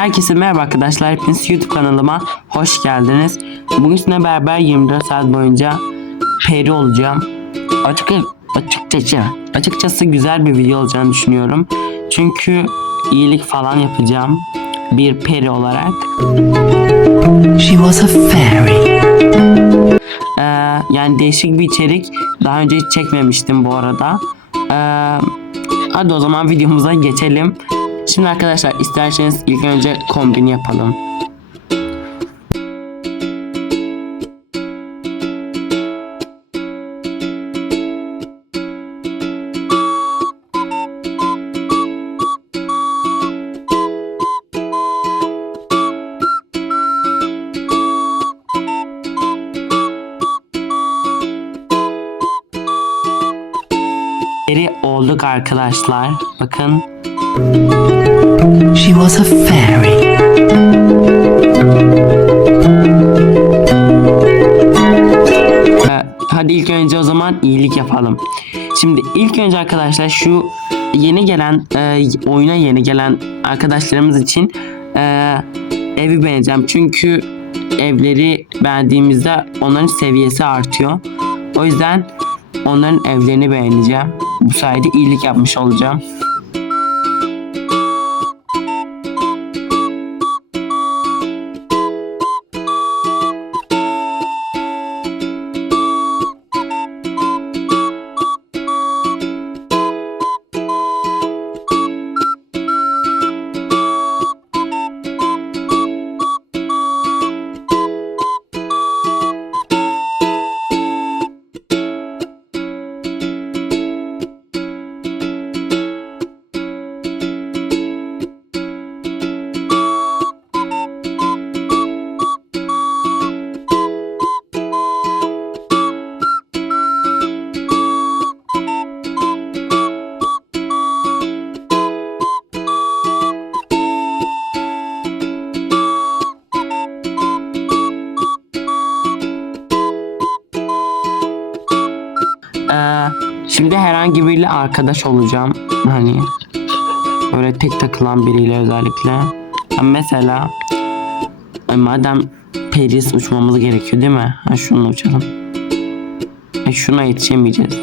Herkese merhaba arkadaşlar. Hepiniz YouTube kanalıma hoş geldiniz. Bugün sizinle beraber 24 saat boyunca peri olacağım. Açık, açıkçası, açıkçası güzel bir video olacağını düşünüyorum. Çünkü iyilik falan yapacağım. Bir peri olarak. She was a fairy. Ee, yani değişik bir içerik. Daha önce hiç çekmemiştim bu arada. Ee, hadi o zaman videomuza geçelim. Şimdi arkadaşlar isterseniz ilk önce kombin yapalım. Peri olduk arkadaşlar. Bakın. She was a fairy. Ee, hadi ilk önce o zaman iyilik yapalım. Şimdi ilk önce arkadaşlar şu yeni gelen e, oyuna yeni gelen arkadaşlarımız için e, evi beğeneceğim. Çünkü evleri beğendiğimizde onların seviyesi artıyor. O yüzden onların evlerini beğeneceğim. Bu sayede iyilik yapmış olacağım. Herhangi biriyle arkadaş olacağım. Hani böyle tek takılan biriyle özellikle. Ha, mesela madem Paris uçmamız gerekiyor değil mi? Ha şunu uçalım. E, şuna yetişemeyeceğiz.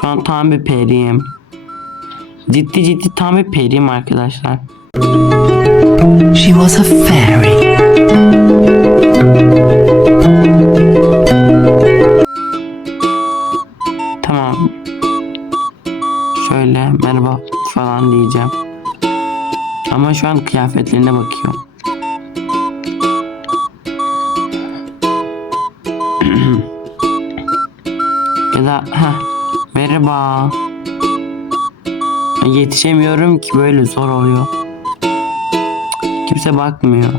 Şu an tam bir periyim. Ciddi ciddi tam bir periyim arkadaşlar. She was a fairy. An kıyafetlerine bakıyorum. ya da ha merhaba. Yetişemiyorum ki böyle zor oluyor. Kimse bakmıyor.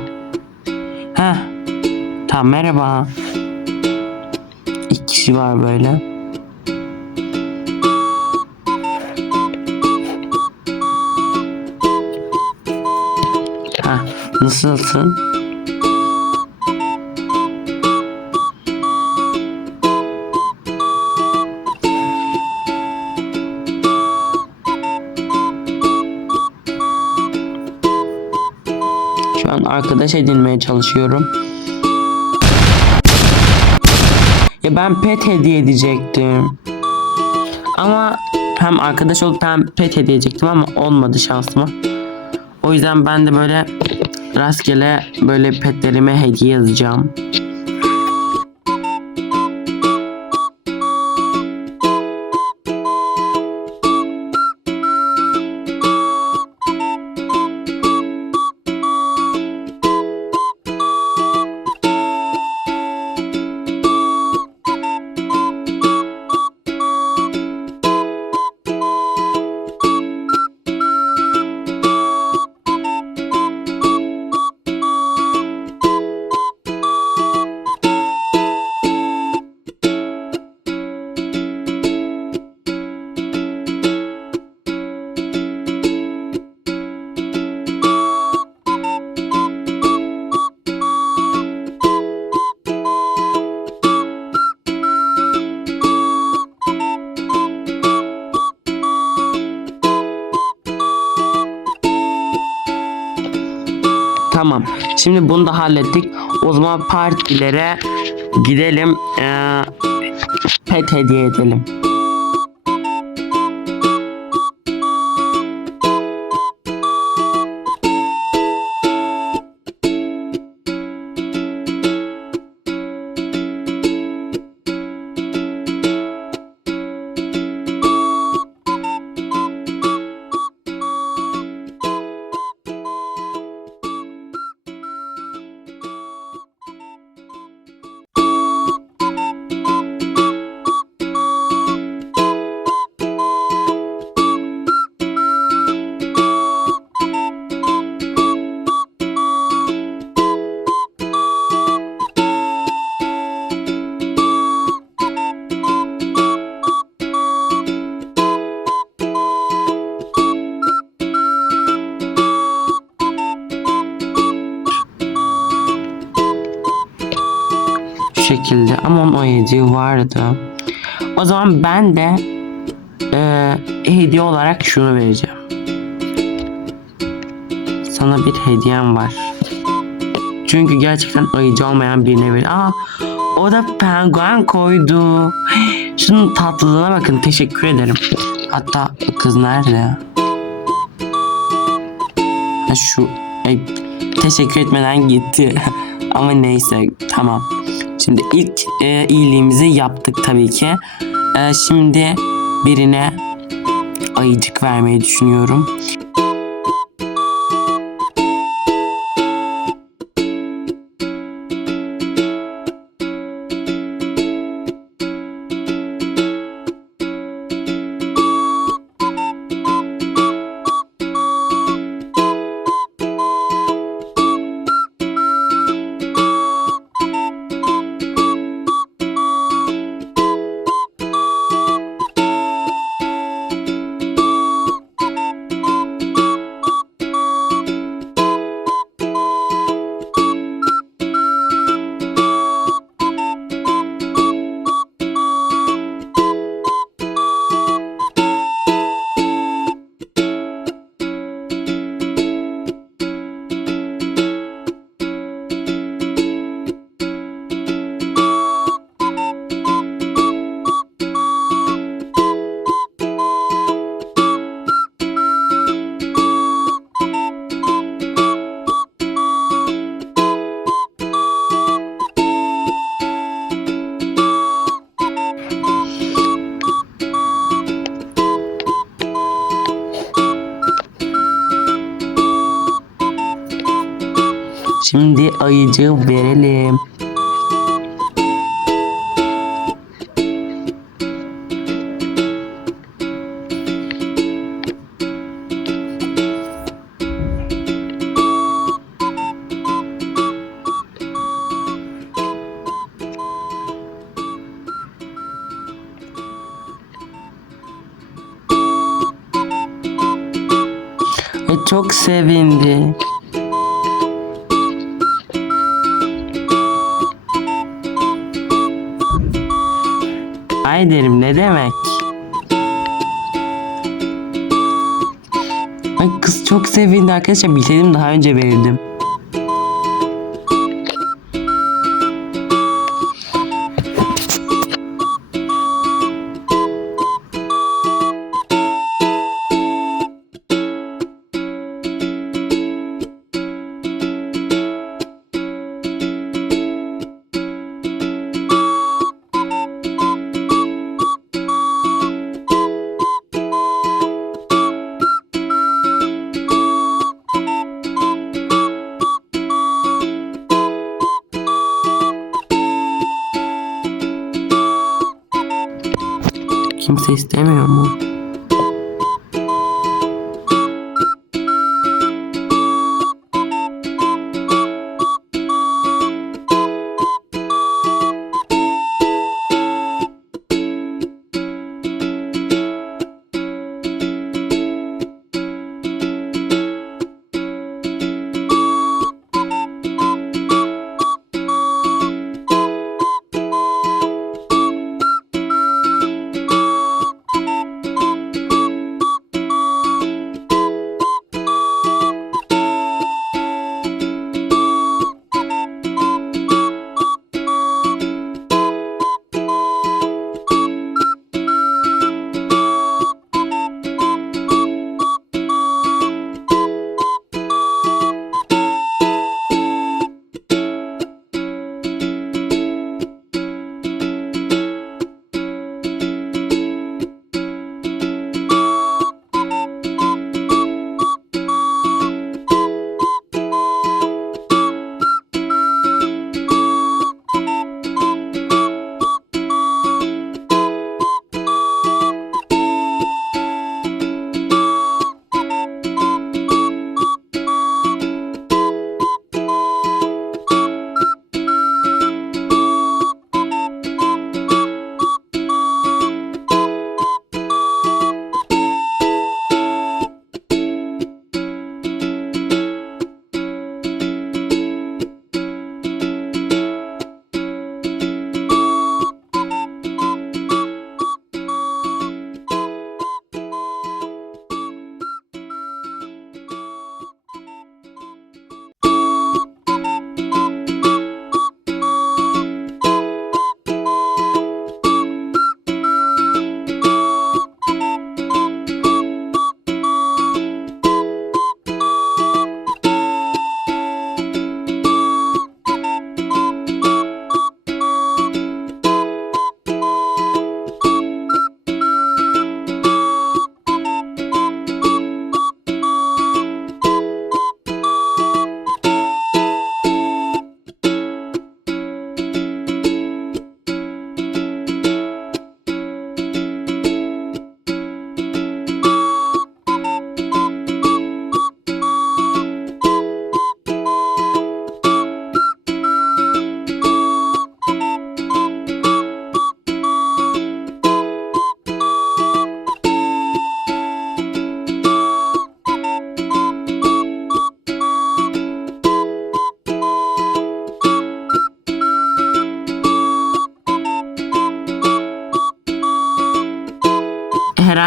Ha tamam merhaba. İki kişi var böyle. Nasılsın? Şu an arkadaş edinmeye çalışıyorum. Ya ben pet hediye edecektim. Ama hem arkadaş olup hem pet hediye edecektim ama olmadı şansıma. O yüzden ben de böyle rastgele böyle petlerime hediye yazacağım. Tamam. Şimdi bunu da hallettik. O zaman partilere gidelim. Ee, pet hediye edelim. Şekilde ama onun o hediye vardı. O zaman ben de e, hediye olarak şunu vereceğim. Sana bir hediyem var. Çünkü gerçekten ayıcı olmayan birine ver. Aa, o da penguen koydu. Şunun tatlılığına bakın. Teşekkür ederim. Hatta kız nerede? Ha, şu Ay, teşekkür etmeden gitti. Ama neyse tamam. Şimdi ilk e, iyiliğimizi yaptık tabii ki. E, şimdi birine ayıcık vermeyi düşünüyorum. Ayıcığı verelim. Ve çok sevindi. Ay derim ne demek? Ay kız çok sevindi arkadaşlar. Bilseydim daha önce verirdim. que vocês têm, meu amor.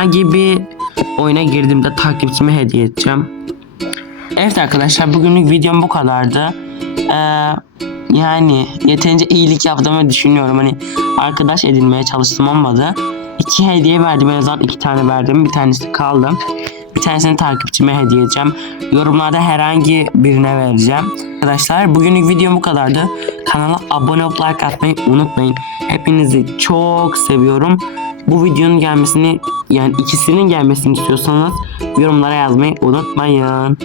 Herhangi bir oyuna girdiğimde takipçime hediye edeceğim. Evet arkadaşlar bugünlük videom bu kadardı. Ee, yani yeterince iyilik yaptığımı düşünüyorum. Hani arkadaş edinmeye çalıştım olmadı. İki hediye verdim. En azından iki tane verdim. Bir tanesi kaldı. Bir tanesini takipçime hediye edeceğim. Yorumlarda herhangi birine vereceğim. Arkadaşlar bugünlük videom bu kadardı. Kanala abone olup like atmayı unutmayın. Hepinizi çok seviyorum. Bu videonun gelmesini yani ikisinin gelmesini istiyorsanız yorumlara yazmayı unutmayın.